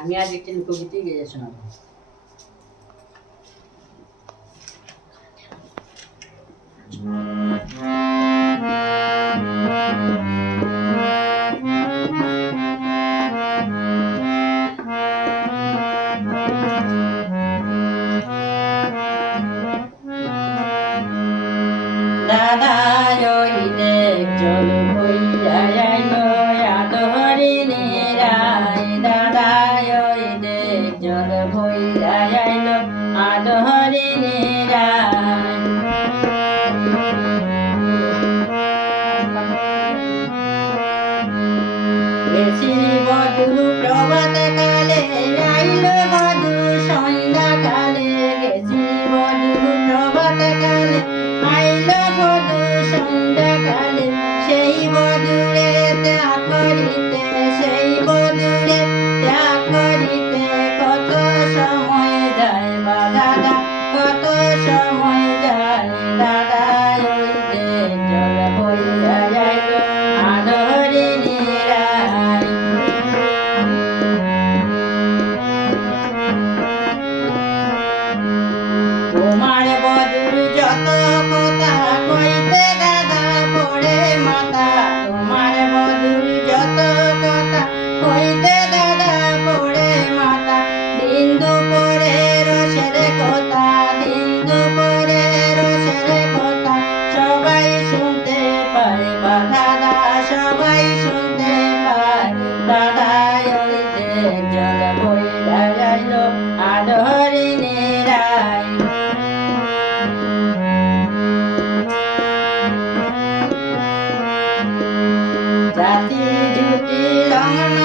আমি আজ একটি লোকগীতি গেয়ে শোনাবো। দাদা ওই দেখ জল বইয়া আইলো আদহরিণী রায়। দাদা ওই দেখ জল বইয়া আইলো আদহরিণী রায়। গেছি বধূ প্রভাত কালে আইলো বধূ সন্ধ্যা কালে। গেছি বধূ প্রভাত কালে আইলো বধূ সন্ধ্যা কালে। সেই বধূরে ত্যাগ করিতে, সেই বধূরে ত্যাগ করিতে কত সময় যায় বা দাদা, কত সময় যায়। দাদা ওই দেখ জল বইয়া আইলো আদহরিণী রায়। তোমার বধূর যত কথা কইতে দাদা পড়ে মাথা। তোমার বধূর যত কথা কইতে দাদা পড়ে মাথা। দিন দুপুরে রসের কথা, দিন দুপুরে রসের কথা সবাই শুনতে পায় বা দাদা, সবাই শুনতে পায়। দাদা ওই দেখ জল বইয়া আইলো আদহরিণী রায়। জাতি জুটি লঙ্ঘন